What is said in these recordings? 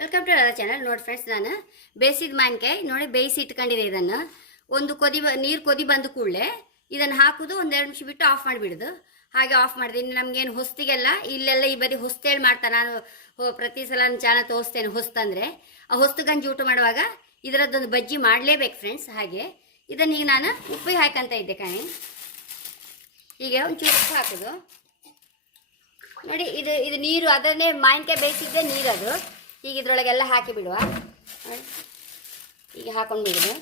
Welcome to other channel ನೋಡಿ friends ನಾನು. ಬೇಯಿಸಿದ ಮಾವಿನಕಾಯಿ ನೋಡಿ ಬೇಯಿಸಿ ಇಟ್ಕೊಂಡಿದೆ ಇದನ್ನು. ಒಂದು ಕೊದಿ ನೀರು ಕೊದಿ ಬಂದ ಕೂಡಲೇ ಇದನ್ನು ಹಾಕೋದು ಒಂದೆರಡು ನಿಮಿಷ ಬಿಟ್ಟು ಆಫ್ ಮಾಡಿಬಿಡೋದು. ಹಾಗೆ ಆಫ್ ಮಾಡಿದೆ. ಇನ್ನು ನಮಗೇನು ಹೊಸ್ತಿಗೆಲ್ಲ, ಇಲ್ಲೆಲ್ಲ ಈ ಬರೀ ಹೊಸ್ತೇಳಿ ಮಾಡ್ತಾರೆ ನಾನು ಪ್ರತಿ ಸಲ ನನ್ನ ಚಾನಲ್ ತೋರಿಸ್ತೇನೆ ಹೊಸ್ತಂದರೆ ಆ ಹೊಸ್ತು ಗಂಜಿ ಊಟ ಮಾಡುವಾಗ ಇದರದ್ದೊಂದು ಬಜ್ಜಿ ಮಾಡಲೇಬೇಕು ಫ್ರೆಂಡ್ಸ್ ಹಾಗೆ. ಇದನ್ನ ಈಗ ನಾನು ಉಪ್ಪಿಗೆ ಹಾಕಂತ ಇದ್ದೆ ಕಾಣಿ. ಹೀಗೆ ಒಂಚೂರು ಉಪ್ಪು ಹಾಕೋದು. ನೋಡಿ, ಇದು ಇದು ನೀರು, ಅದನ್ನೇ ಮಾವಿನಕಾಯಿ ಬೇಯಿಸಿದ್ದೆ ನೀರದು. ಈಗ ಇದರೊಳಗೆಲ್ಲ ಹಾಕಿ ಬಿಡುವ. ಈಗ ಹಾಕೊಂಡು ಬಿಡುದು.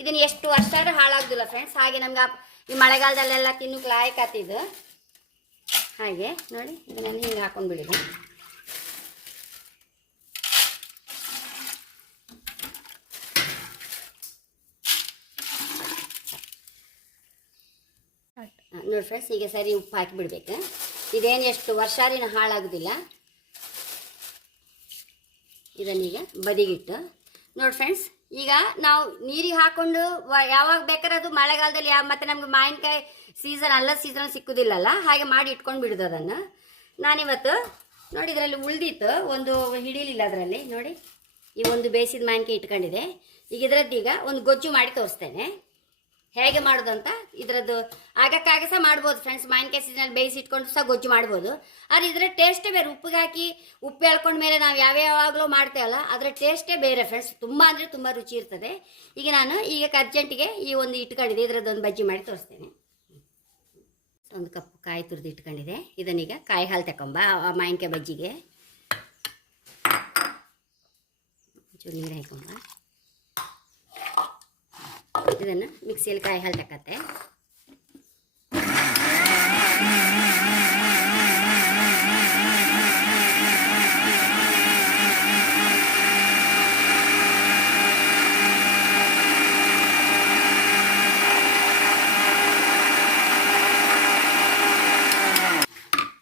ಇದನ್ನು ಎಷ್ಟು ವರ್ಷ ಆದ್ರೂ ಹಾಳಾಗೋದಿಲ್ಲ ಫ್ರೆಂಡ್ಸ್ ಹಾಗೆ ನಮ್ಗೆ ಈ ಮಳೆಗಾಲದಲ್ಲೆಲ್ಲ ತಿನ್ನಕ್ಕೆ ಲಾಯಕ್ ಆತಿದ್ದು ಹಾಗೆ ನೋಡಿ ಇದನ್ನು ಹಿಂಗೆ ಹಾಕೊಂಡು ಬಿಡುದು. ನೋಡಿ ಫ್ರೆಂಡ್ಸ್ ಈಗ ಸರಿ ಉಪ್ಪು ಹಾಕಿ ಬಿಡ್ಬೇಕು. ಇದೇನು ಎಷ್ಟು ವರ್ಷ ಹಾಳಾಗೋದಿಲ್ಲ. ಇದನ್ನೀಗ ಬದಿಗಿಟ್ಟು. ನೋಡಿ ಫ್ರೆಂಡ್ಸ್ ಈಗ ನಾವು ನೀರಿಗೆ ಹಾಕೊಂಡು ಯಾವಾಗ ಬೇಕಾದ್ರೆ ಅದು ಮಳೆಗಾಲದಲ್ಲಿ ಯಾವ ಮತ್ತೆ ನಮ್ಗೆ ಮಾವಿನಕಾಯಿ ಸೀಸನ್ ಅಲ್ಲ ಸೀಸನ್ ಸಿಕ್ಕುದಿಲ್ಲಲ್ಲ, ಹಾಗೆ ಮಾಡಿ ಇಟ್ಕೊಂಡು ಬಿಡೋದು ಅದನ್ನು. ನಾನಿವತ್ತು ನೋಡಿ ಇದರಲ್ಲಿ ಉಳ್ದಿತ್ತು, ಒಂದು ಹಿಡೀಲಿಲ್ಲ ಅದರಲ್ಲಿ, ನೋಡಿ. ಈ ಒಂದು ಬೇಯಿಸಿದ ಮಾವಿನಕಾಯಿ ಇಟ್ಕೊಂಡಿದೆ. ಈಗ ಇದರದ್ದೀಗ ಒಂದು ಗೊಜ್ಜು ಮಾಡಿ ತೋರಿಸ್ತೇನೆ. ಹೇಗೆ ಮಾಡೋದು ಅಂತ ಇದರದ್ದು ಸಹ ಮಾಡ್ಬೋದು ಫ್ರೆಂಡ್ಸ್ ಮಾವಿನಕಾಯಿ ಸೀಸನಲ್ಲಿ ಬೇಯಿಸಿ ಇಟ್ಕೊಂಡು ಸಹ ಗೊಜ್ಜು ಮಾಡ್ಬೋದು. ಆದರೆ ಇದರ ಟೇಸ್ಟೇ ಬೇರೆ. ಉಪ್ಪಿಗೆ ಹಾಕಿ, ಉಪ್ಪು ಎಳ್ಕೊಂಡ ಮೇಲೆ ನಾವು ಯಾವ್ಯಾವಾಗಲೂ ಮಾಡ್ತೇವಲ್ಲ ಅದರ ಟೇಸ್ಟೇ ಬೇರೆ ಫ್ರೆಂಡ್ಸ್ ತುಂಬ ಅಂದರೆ ತುಂಬ ರುಚಿ ಇರ್ತದೆ. ಈಗ ನಾನು ಈಗ ಅರ್ಜೆಂಟಿಗೆ ಈ ಒಂದು ಇಟ್ಕೊಂಡಿದೆ ಇದರದ್ದೊಂದು ಬಜ್ಜಿ ಮಾಡಿ ತೋರಿಸ್ತೇನೆ. ಒಂದು ಕಪ್ ಕಾಯಿ ತುರಿದು ಇಟ್ಕೊಂಡಿದೆ ಇದನ್ನೀಗ ಕಾಯಿ ಹಾಲು ಆ ಮಾವಿನಕಾಯಿ ಬಜ್ಜಿಗೆ. ನೀರು ಹಾಕೊಂಬ. ಇದನ್ನು ಮಿಕ್ಸಿಯಲ್ಲಿ ಕಾಯಿ ಹಾಲು ತಕ್ಕತ್ತೆ.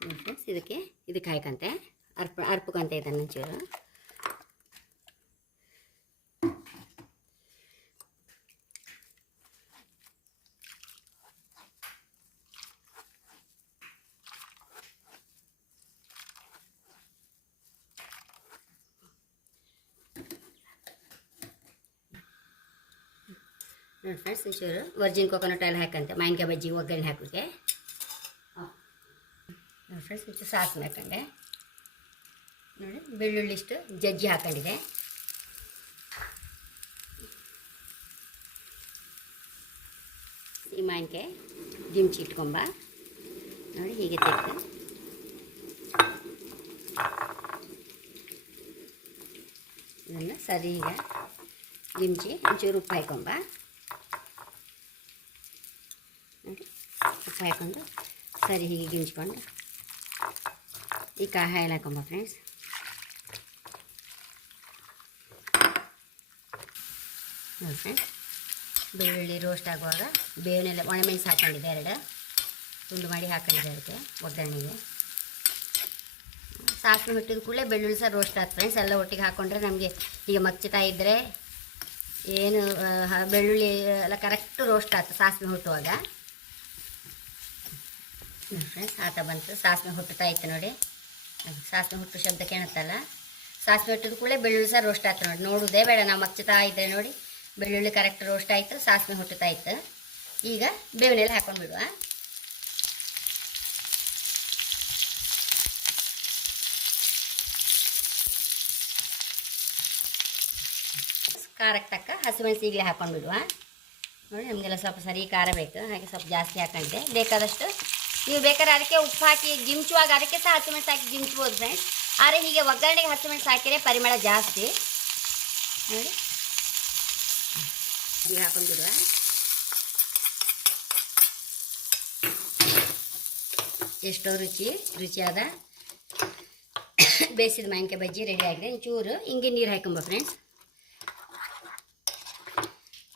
ನೋಡಿ ಇದಕ್ಕೆ ಇದಕ್ಕೆ ಹಾಯ್ಕಂತೆ ಅರ್ಪ ಅರ್ಪಕಂತೆ ಇದನ್ನು ಒಂಚೂರು. ನೋಡಿ ಫ್ರೆಂಡ್ಸ್ ಒಂಚೂರು ವರ್ಜಿನ್ ಕೊಕೊನಟ್ ಆಯಿಲ್ ಹಾಕಂತೆ. ಮಾವಿನಕಾಯಿ ಬಜ್ಜಿ, ಒಗ್ಗರಣೆ ಹಾಕೋಕ್ಕೆ ನೋಡಿ ಫ್ರೆಂಡ್ಸ್ ಒಂಚೂರು ಸಾಸಿವೆ ಹಾಕೊಂಡೆ ನೋಡಿ, ಬೆಳ್ಳುಳ್ಳಿ ಇಷ್ಟು ಜಜ್ಜಿ ಹಾಕೊಂಡಿದೆ ಈ ಮಾವಿನಕಾಯಿ ಗಿಮ್ಚಿ ಇಟ್ಕೊಂಬ. ನೋಡಿ, ಹೀಗೆ ತೆಗೆದು. ಇದನ್ನು ಸರಿ ಈಗ ಗಿಮ್ಚಿ ಒಂಚೂರು ಉಪ್ಪು ಹಾಕೊಂಬ. ಹಾಕೊಂಡು ಸರಿ ಹೀಗೆ ಗಿಂಚ್ಕೊಂಡು ಈ ಕಾಯಿ ಹಾಕೊಂಬ ಫ್ರೆಂಡ್ಸ್ ನೋಡಿ ಫ್ರೆಂಡ್ಸ್ ಬೆಳ್ಳುಳ್ಳಿ ರೋಸ್ಟ್ ಆಗುವಾಗ ಬೇಳೆಲ್ಲ ಒಣಮೆಣಸು ಹಾಕೊಂಡಿದ್ದೆ ಎರಡು. ತುಂಡು ಮಾಡಿ ಹಾಕೊಂಡಿದ್ದೆ ಅದಕ್ಕೆ ಒಗ್ಗರಣೆಗೆ. ಸಾಸಿವೆ ಬಿಟ್ಟಿದ ಕೂಡಲೇ ಬೆಳ್ಳುಳ್ಳಿ ಸಹ ರೋಸ್ಟ್ ಆಯ್ತು ಫ್ರೆಂಡ್ಸ್ ಎಲ್ಲ ಒಟ್ಟಿಗೆ ಹಾಕ್ಕೊಂಡ್ರೆ ನಮಗೆ ಈಗ ಮಚ್ಚತಾ ಇದ್ದರೆ ಏನು ಬೆಳ್ಳುಳ್ಳಿ ಎಲ್ಲ ಕರೆಕ್ಟ್ ರೋಸ್ಟ್ ಆಯ್ತು ಸಾಸಿವೆ ಹುಟ್ಟುವಾಗ. ಆತ ಬಂತು. ಸಾಸಿವೆ ಹುಟ್ಟುತ್ತಾ ಇತ್ತು ನೋಡಿ. ಸಾಸಿವೆ ಹುಟ್ಟು ಶಬ್ದ ಕೇಳುತ್ತಲ್ಲ. ಸಾಸಿವೆ ಹುಟ್ಟಿದ ಕೂಡಲೇ ಬೆಳ್ಳುಳ್ಳಿ ಸಹ ರೋಸ್ಟ್ ಆಯ್ತು ನೋಡಿ. ನೋಡುವುದೇ ಬೇಡ. ನಾವು ಮಚ್ಚತಾ ಇದ್ದರೆ ನೋಡಿ ಬೆಳ್ಳುಳ್ಳಿ ಕರೆಕ್ಟ್ ರೋಸ್ಟ್ ಆಯಿತು. ಸಾಸಿವೆ ಹುಟ್ಟುತ್ತಾ ಇತ್ತು. ಈಗ ಬೇವಿನೆಲ್ಲ ಹಾಕೊಂಡು ಬಿಡುವ. ಖಾರಕ್ಕೆ ತಕ್ಕ ಹಸಿಮೆಣಸು ಈಗಲೇ ಹಾಕೊಂಡು ಬಿಡುವ. ನೋಡಿ, ನಮಗೆಲ್ಲ ಸ್ವಲ್ಪ ಸರಿ ಖಾರ ಬೇಕು. ಹಾಗೆ ಸ್ವಲ್ಪ ಜಾಸ್ತಿ ಹಾಕೊಂಡೆ ಬೇಕಾದಷ್ಟು ನೀವು ಬೇಕಾದ್ರೆ ಅದಕ್ಕೆ ಉಪ್ಪು ಹಾಕಿ ಗಿಮ್ಚುವಾಗ ಅದಕ್ಕೆ ಸಹ ಹಸಿಮೆಣಸು ಹಾಕಿ ಗಿಮ್ಚ್ಬೋದು ಫ್ರೆಂಡ್ಸ್ ಆದರೆ ಹೀಗೆ ಒಗ್ಗರಣೆಗೆ ಹಸಿಮೆಣಸು ಹಾಕಿದರೆ ಪರಿಮಳ ಜಾಸ್ತಿ. ನೋಡಿ. ನೀರು ಹಾಕೊಂಡು ಬಿಡುವ ಎಷ್ಟೋ ರುಚಿ, ರುಚಿಯಾದ ಬೇಯಿಸಿದ ಮಾವಿನಕಾಯಿ ಬಜ್ಜಿ ರೆಡಿ ಆಗಿದೆ. ಒಂಚೂರು ಹಿಂಗೆ ನೀರು ಹಾಕೊಂಬ ಫ್ರೆಂಡ್ಸ್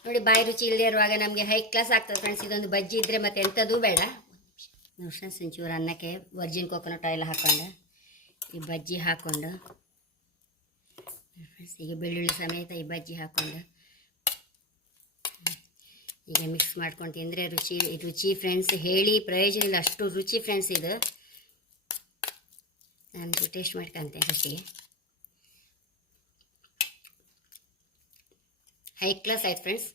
ನೋಡಿ, ಬಾಯಿ ರುಚಿ ಇಲ್ಲದೆ ಇರುವಾಗ ನಮಗೆ ಹೈ ಕ್ಲಾಸ್ ಆಗ್ತದೆ ಫ್ರೆಂಡ್ಸ್ ಇದೊಂದು ಬಜ್ಜಿ ಇದ್ದರೆ ಮತ್ತೆ ಎಂಥದ್ದು ಬೇಡ. ಫ್ರೆಂಡ್ಸ್ ಒಂಚೂರು ಅನ್ನಕ್ಕೆ ವರ್ಜಿನ್ ಕೋಕೋನಟ್ ಆಯಿಲ್ ಹಾಕ್ಕೊಂಡು ಈ ಬಜ್ಜಿ ಹಾಕ್ಕೊಂಡು ಈಗ ಬೆಳ್ಳುಳ್ಳಿ ಸಮೇತ ಈ ಬಜ್ಜಿ ಹಾಕ್ಕೊಂಡು ಈಗ ಮಿಕ್ಸ್ ಮಾಡ್ಕೊಂಡು ತಿಂದರೆ ರುಚಿ ರುಚಿ ಫ್ರೆಂಡ್ಸ್ ಹೇಳಿ ಪ್ರಯೋಜನ ಇಲ್ಲ. ಅಷ್ಟು ರುಚಿ ಫ್ರೆಂಡ್ಸ್ ಇದು. ನಾನು ಟೇಸ್ಟ್ ಮಾಡ್ಕೊಂತೆ ರುಚಿಗೆ ಹೈ ಕ್ಲಾಸ್ ಆಯ್ತು ಫ್ರೆಂಡ್ಸ್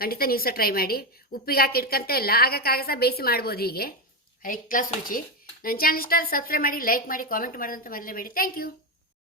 ಖಂಡಿತ ನೀವು ಸಹ ಟ್ರೈ ಮಾಡಿ. ಉಪ್ಪಿಗೆ ಹಾಕಿ ಇಟ್ಕೊಂತ ಇಲ್ಲ ಆಗಕ್ಕಾಗ ಸಹ ಬೇಯಿಸಿ ಮಾಡ್ಬೋದು ಹೀಗೆ. ಹೈ ಕ್ಲಾಸ್ ರುಚಿ. ನನ್ನ ಚಾನಲ್ ಇಷ್ಟ ಸಬ್ಸ್ಕ್ರೈಬ್ ಮಾಡಿ ಲೈಕ್ ಮಾಡಿ ಕಾಮೆಂಟ್ ಮಾಡೋದಂತ ಮರಲೇಬೇಡಿ. Thank you